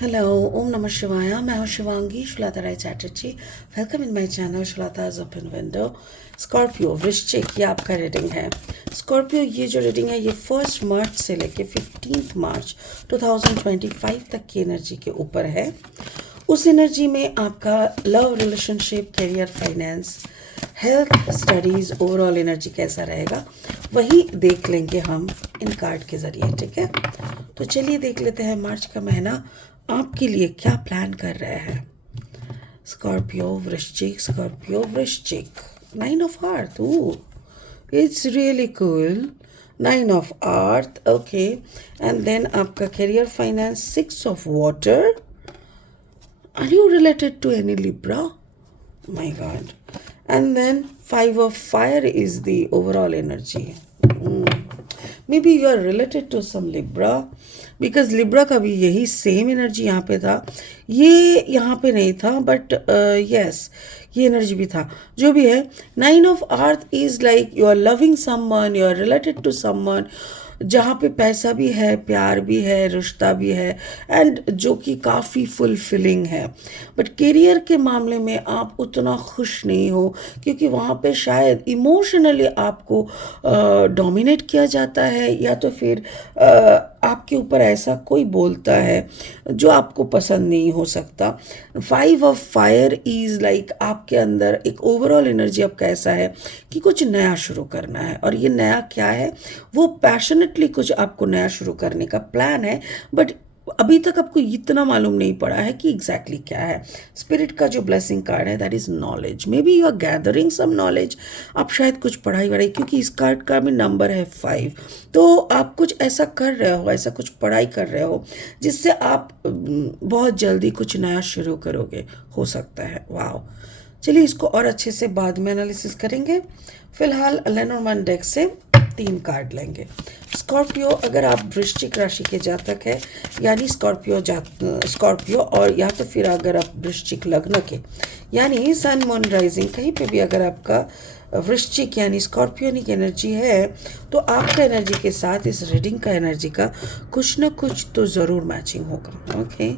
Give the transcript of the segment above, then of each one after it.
Hello, ओम नमः शिवाय। मैं हूँ Shivangi Shulata Ray Chatterjee. Welcome in my channel Shulata's open window. Scorpio वृश्चिक, ये आपका रीडिंग है। स्कॉर्पियो, ये जो रीडिंग है ये 1 मार्च से लेके 15 मार्च 2025 तक की एनर्जी के ऊपर है। उस एनर्जी में आपका love, relationship, career, finance, health, studies, overall energy कैसा रहेगा वही देख लेंगे हम इन कार्ड के ज़रिए। ठीक है, तो चलिए देख लेते हैं मार्च का महीना आपके लिए क्या प्लान कर रहे हैं। स्कॉर्पियो वृश्चिक, स्कॉर्पियो वृश्चिक, 9 of Earth। It's really cool. 9 of Earth, okay. And then आपका career, finance, 6 of Water। Are you related to any Libra? My God. And then 5 of Fire is the overall energy. Maybe you are related to some Libra, because Libra का भी यही same energy यहाँ पे था। ये यहाँ पे नहीं था, बट यस ये एनर्जी भी था। जो भी है, 9 of Earth is like you are loving someone, you are related to someone, जहाँ पे पैसा भी है, प्यार भी है, रिश्ता भी है, एंड जो कि काफ़ी फुलफिलिंग है। बट करियर के मामले में आप उतना खुश नहीं हो, क्योंकि वहाँ पे शायद इमोशनली आपको डोमिनेट किया जाता है, या तो फिर आपके ऊपर ऐसा कोई बोलता है जो आपको पसंद नहीं हो सकता। 5 ऑफ Fire इज़ लाइक आपके अंदर एक ओवरऑल एनर्जी अब कैसा है कि कुछ नया शुरू करना है, और ये नया क्या है, वो पैशनेटली कुछ आपको नया शुरू करने का प्लान है। बट अभी तक आपको इतना मालूम नहीं पड़ा है कि एग्जैक्टली क्या है। स्पिरिट का जो ब्लेसिंग कार्ड है that is knowledge. May be you are gathering some knowledge. आप शायद कुछ पढ़ाई वढ़ाई, क्योंकि इस कार्ड का भी नंबर है 5, तो आप कुछ ऐसा कर रहे हो, ऐसा कुछ पढ़ाई कर रहे हो जिससे आप बहुत जल्दी कुछ नया शुरू करोगे, हो सकता है। वाह, चलिए इसको और अच्छे से बाद में एनालिसिस करेंगे। फिलहाल लेनोर्मैन डेक से 3 कार्ड लेंगे। स्कॉर्पियो, अगर आप वृश्चिक राशि के जातक है, यानी स्कॉर्पियो, और या तो फिर अगर आप वृश्चिक लग्न के, यानी सन मून राइजिंग कहीं पे भी अगर आपका वृश्चिक यानी स्कॉर्पियोनिक एनर्जी है, तो आपका एनर्जी के साथ इस रीडिंग का एनर्जी का कुछ ना कुछ तो ज़रूर मैचिंग होगा। Okay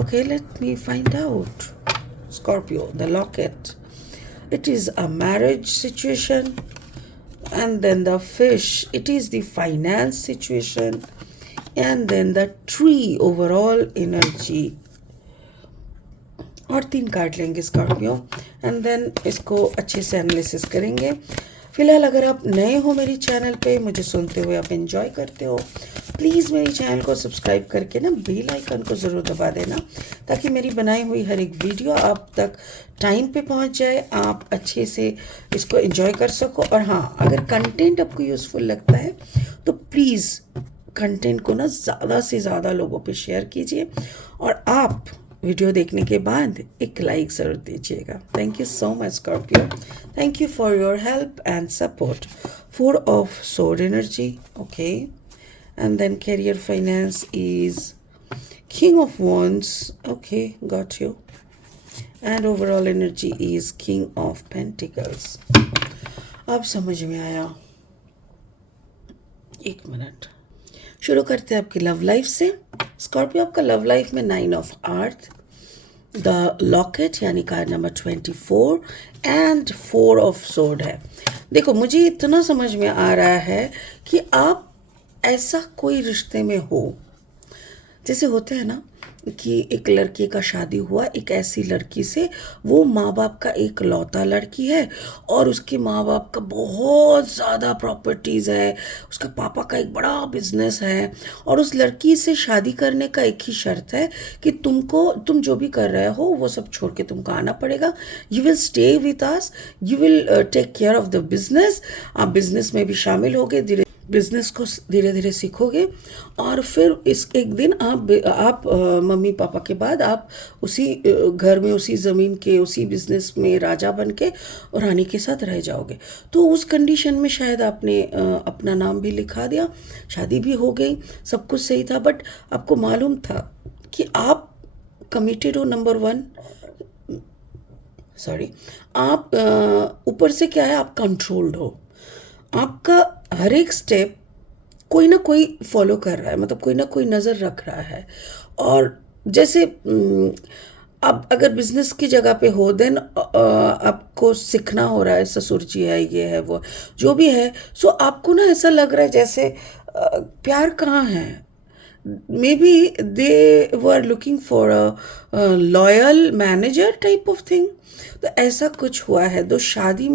okay, let me find out. Scorpio, the locket. It is a marriage situation. And then the fish, it is the finance situation. And then the tree, overall energy. और 3 card लेंगे Scorpio, and then इसको अच्छे से analysis करेंगे। फिलहाल अगर आप नए हो मेरी चैनल पे, मुझे सुनते हुए आप एंजॉय करते हो, प्लीज़ मेरी चैनल को सब्सक्राइब करके ना बेल आइकन को ज़रूर दबा देना, ताकि मेरी बनाई हुई हर एक वीडियो आप तक टाइम पे पहुंच जाए, आप अच्छे से इसको एंजॉय कर सको। और हाँ, अगर कंटेंट आपको यूज़फुल लगता है तो प्लीज़ कंटेंट को ना ज़्यादा से ज़्यादा लोगों पे शेयर कीजिए, और आप वीडियो देखने के बाद एक लाइक ज़रूर दीजिएगा। Thank you so much Scorpio, thank you for your help and support. 4 of Sword energy, okay. And then career, finance is King of Wands, okay, got you. And overall energy is King of Pentacles. अब समझ में आया। एक minute, शुरू करते हैं आपकी love life से। स्कॉर्पियो, आपका लव लाइफ में 9 ऑफ Earth, द लॉकेट यानी card number 24 and 4 of Sword है। देखो, मुझे इतना समझ में आ रहा है कि आप ऐसा कोई रिश्ते में हो, जैसे होते हैं ना कि एक लड़के का शादी हुआ एक ऐसी लड़की से, वो माँ बाप का एक लौता लड़की है, और उसके माँ बाप का बहुत ज़्यादा प्रॉपर्टीज़ है, उसका पापा का एक बड़ा बिजनेस है, और उस लड़की से शादी करने का एक ही शर्त है कि तुम जो भी कर रहे हो वो सब छोड़ के तुमको आना पड़ेगा। You will stay with us, you will take care of the business. आप बिजनेस में भी शामिल होगे, बिजनेस को धीरे धीरे सीखोगे, और फिर इस एक दिन आप मम्मी पापा के बाद आप उसी घर में, उसी ज़मीन के, उसी बिजनेस में राजा बन के और रानी के साथ रह जाओगे। तो उस कंडीशन में शायद आपने अपना नाम भी लिखा दिया, शादी भी हो गई, सब कुछ सही था, बट आपको मालूम था कि आप कमिटेड हो, नंबर 1, सॉरी, आप ऊपर से क्या है, आप कंट्रोल्ड हो। आपका हर एक स्टेप कोई ना कोई फॉलो कर रहा है, मतलब कोई ना कोई नज़र रख रहा है, और जैसे अब अगर बिजनेस की जगह पे हो देन आपको सीखना हो रहा है, ससुर जी है, ये है, वो जो भी है। सो आपको ना ऐसा लग रहा है जैसे प्यार कहाँ है। May be they were looking for a loyal manager type of thing. तो ऐसा कुछ हुआ है। तो शादी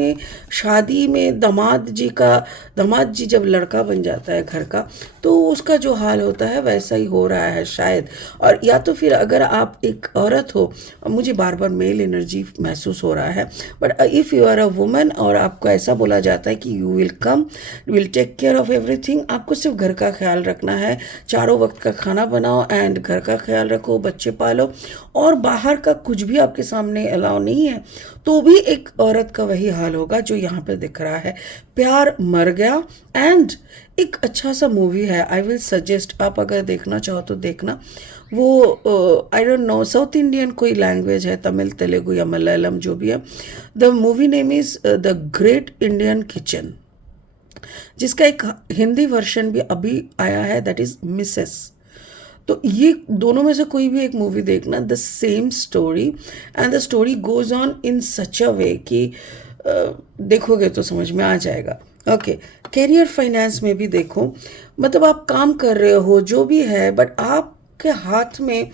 में दामाद जी जब लड़का बन जाता है घर का, तो उसका जो हाल होता है वैसा ही हो रहा है शायद। और या तो फिर अगर आप एक औरत हो, मुझे बार बार मेल एनर्जी महसूस हो रहा है, but if you are a woman और आपको ऐसा बोला जाता है कि you will come, you will take care of everything, आपको सिर्फ घर का ख्याल रखना है, चारों वक्त का खाना बनाओ एंड घर का ख्याल रखो, बच्चे पालो, और बाहर का कुछ भी आपके सामने अलाउ नहीं है, तो भी एक औरत का वही हाल होगा जो यहाँ पे दिख रहा है। प्यार मर गया। एंड एक अच्छा सा मूवी है, आई विल सजेस्ट, आप अगर देखना चाहो तो देखना। वो I don't know, south Indian कोई लैंग्वेज है, तमिल, तेलुगु या मलयालम जो भी है। The movie name is the great Indian kitchen, जिसका एक हिंदी वर्जन भी अभी आया है, दैट इज़ मिसेस। तो ये दोनों में से कोई भी एक मूवी देखना, the same story, and the story goes on in such a way कि देखोगे तो समझ में आ जाएगा। ओके, कैरियर फाइनेंस में भी देखो, मतलब आप काम कर रहे हो जो भी है, बट आपके हाथ में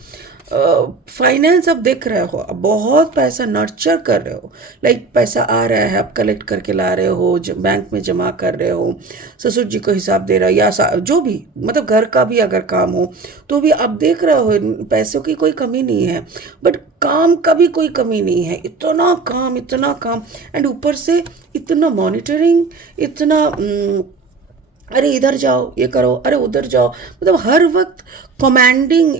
फाइनेंस आप देख रहे हो, आप बहुत पैसा नर्चर कर रहे हो, लाइक पैसा आ रहा है, आप कलेक्ट करके ला रहे हो, बैंक में जमा कर रहे हो, ससुर जी को हिसाब दे रहे हो, या जो भी, मतलब घर का भी अगर काम हो तो भी आप देख रहे हो, पैसों की कोई कमी नहीं है, बट काम का भी कोई कमी नहीं है। इतना काम, एंड ऊपर से इतना मॉनिटरिंग, इतना अरे इधर जाओ, ये करो, अरे उधर जाओ, मतलब हर वक्त कमांडिंग,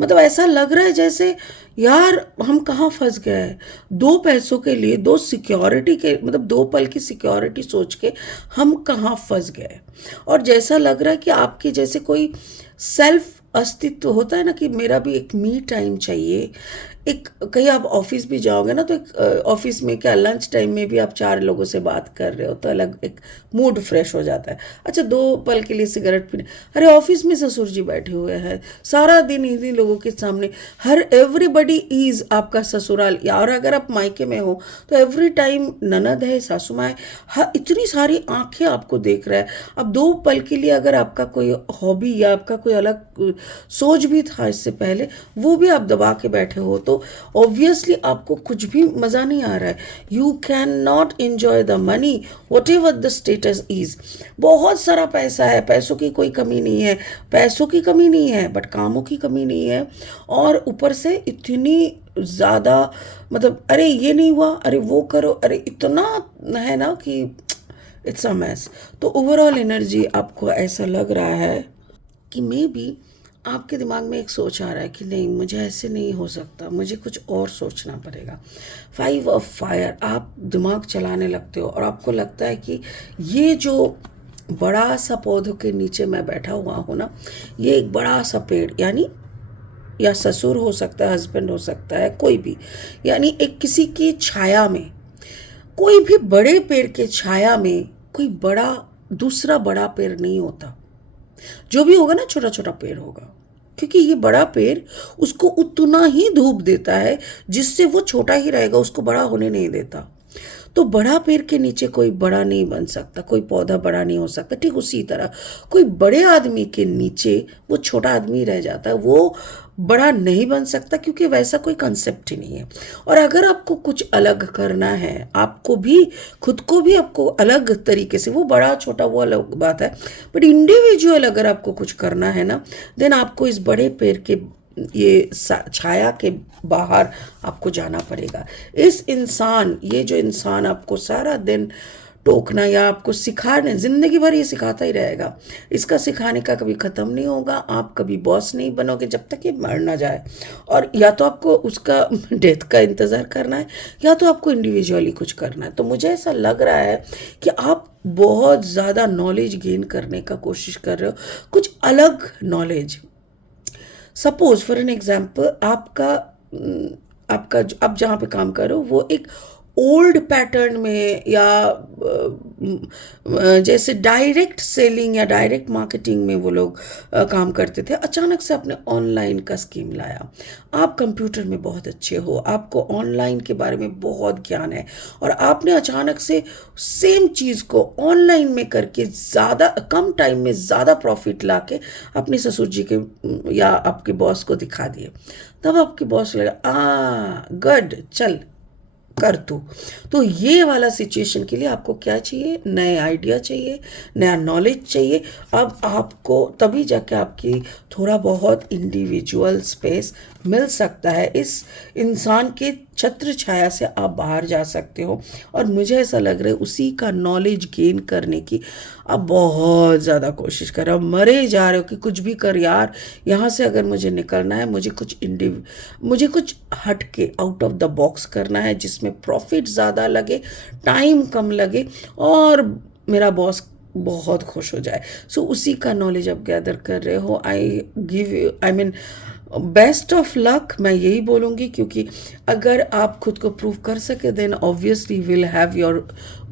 मतलब ऐसा लग रहा है जैसे यार हम कहाँ फंस गए हैं। दो पैसों के लिए, दो सिक्योरिटी के, मतलब 2 पल की सिक्योरिटी सोच के हम कहाँ फंस गए। और जैसा लग रहा है कि आपके जैसे कोई सेल्फ अस्तित्व होता है ना, कि मेरा भी एक मी टाइम चाहिए। एक कहीं आप ऑफिस भी जाओगे ना, तो एक ऑफिस में क्या लंच टाइम में भी आप 4 लोगों से बात कर रहे हो, तो अलग एक मूड फ्रेश हो जाता है। अच्छा, 2 पल के लिए सिगरेट पीने, अरे ऑफिस में ससुर जी बैठे हुए हैं, सारा दिन इन्हीं लोगों के सामने, हर एवरीबडी इज आपका ससुराल। या और अगर आप मायके में हो तो एवरी टाइम ननद है, सासू माँ है, इतनी सारी आंखें आपको देख रहा है। अब 2 पल के लिए अगर आपका कोई हॉबी या आपका कोई अलग सोच भी था इससे पहले, वो भी आप दबा के बैठे हो, तो ऑब्वियसली आपको कुछ भी मज़ा नहीं आ रहा है। You can not enjoy the money what ever the status is. बहुत सारा पैसा है, पैसों की कोई कमी नहीं है, पैसों की कमी नहीं है, बट कामों की कमी नहीं है। और ऊपर से इतनी ज़्यादा, मतलब अरे ये नहीं हुआ, अरे वो करो, अरे इतना है ना कि इट्स अ मैस। तो ओवरऑल एनर्जी आपको ऐसा लग रहा है कि मे बी आपके दिमाग में एक सोच आ रहा है कि नहीं, मुझे ऐसे नहीं हो सकता, मुझे कुछ और सोचना पड़ेगा। 5 ऑफ फायर, आप दिमाग चलाने लगते हो और आपको लगता है कि ये जो बड़ा सा पौधों के नीचे मैं बैठा हुआ हूँ ना, ये एक बड़ा सा पेड़, यानी या ससुर हो सकता है, हस्बैंड हो सकता है, कोई भी, यानी एक किसी की छाया में, कोई भी बड़े पेड़ के छाया में कोई बड़ा दूसरा बड़ा पेड़ नहीं होता। जो भी होगा ना, छोटा छोटा पेड़ होगा, क्योंकि ये बड़ा पेड़ उसको उतना ही धूप देता है जिससे वो छोटा ही रहेगा, उसको बड़ा होने नहीं देता। तो बड़ा पेड़ के नीचे कोई बड़ा नहीं बन सकता, कोई पौधा बड़ा नहीं हो सकता। ठीक उसी तरह कोई बड़े आदमी के नीचे वो छोटा आदमी रह जाता है, वो बड़ा नहीं बन सकता, क्योंकि वैसा कोई कंसेप्ट ही नहीं है। और अगर आपको कुछ अलग करना है, आपको भी खुद को भी आपको अलग तरीके से, वो बड़ा छोटा वो अलग बात है, बट इंडिविजुअल अगर आपको कुछ करना है ना, देन आपको इस बड़े पेड़ के ये छाया के बाहर आपको जाना पड़ेगा। ये जो इंसान आपको सारा दिन टोकना या आपको सिखाने, जिंदगी भर ये सिखाता ही रहेगा, इसका सिखाने का कभी ख़त्म नहीं होगा। आप कभी बॉस नहीं बनोगे जब तक ये मर ना जाए। और या तो आपको उसका डेथ का इंतज़ार करना है, या तो आपको इंडिविजुअली कुछ करना है। तो मुझे ऐसा लग रहा है कि आप बहुत ज़्यादा नॉलेज गेन करने का कोशिश कर रहे हो, कुछ अलग knowledge. Suppose for an example, आपका आप जहाँ पे काम करो वो एक ओल्ड पैटर्न में या जैसे डायरेक्ट सेलिंग या डायरेक्ट मार्केटिंग में वो लोग काम करते थे, अचानक से आपने ऑनलाइन का स्कीम लाया। आप कंप्यूटर में बहुत अच्छे हो, आपको ऑनलाइन के बारे में बहुत ज्ञान है, और आपने अचानक से सेम चीज़ को ऑनलाइन में करके ज़्यादा कम टाइम में ज़्यादा प्रॉफिट लाके अपने ससुर जी के या आपके बॉस को दिखा दिए। तब आपके बॉस लगा गुड, चल कर तू। तो ये वाला सिचुएशन के लिए आपको क्या चाहिए? नए आइडिया चाहिए, नया नॉलेज चाहिए। अब आपको तभी जाके आपकी थोड़ा बहुत इंडिविजुअल स्पेस मिल सकता है। इस इंसान के छत्र छाया से आप बाहर जा सकते हो, और मुझे ऐसा लग रहा है उसी का नॉलेज गेन करने की आप बहुत ज़्यादा कोशिश कर रहे हो, मरे जा रहे हो कि कुछ भी कर यार, यहाँ से अगर मुझे निकलना है, मुझे कुछ हट के आउट ऑफ द बॉक्स करना है, जिसमें प्रॉफिट ज़्यादा लगे, टाइम कम लगे, और मेरा बॉस बहुत खुश हो जाए। सो उसी का नॉलेज आप गैदर कर रहे हो। I mean best of luck मैं यही बोलूँगी, क्योंकि अगर आप खुद को प्रूव कर सके then obviously will have your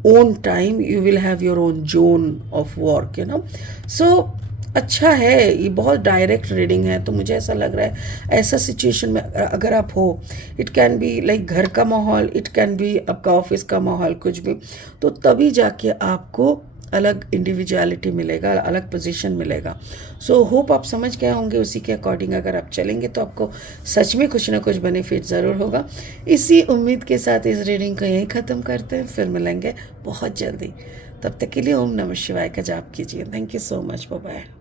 own time, you will have your own zone of work, you know. So अच्छा है, ये बहुत डायरेक्ट रीडिंग है, तो मुझे ऐसा लग रहा है ऐसा सिचुएशन में अगर आप हो, इट कैन बी लाइक घर का माहौल, इट कैन बी आपका ऑफिस का माहौल, कुछ भी, तो तभी जाके आपको अलग इंडिविजुअलिटी मिलेगा, अलग पोजीशन मिलेगा। सो होप आप समझ गए होंगे। उसी के अकॉर्डिंग अगर आप चलेंगे तो आपको सच में कुछ ना कुछ बेनिफिट ज़रूर होगा। इसी उम्मीद के साथ इस रीडिंग को यहीं ख़त्म करते हैं, फिर मिलेंगे बहुत जल्दी। तब तक के लिए ओम नमः शिवाय का जाप कीजिए। Thank you so much, bye bye.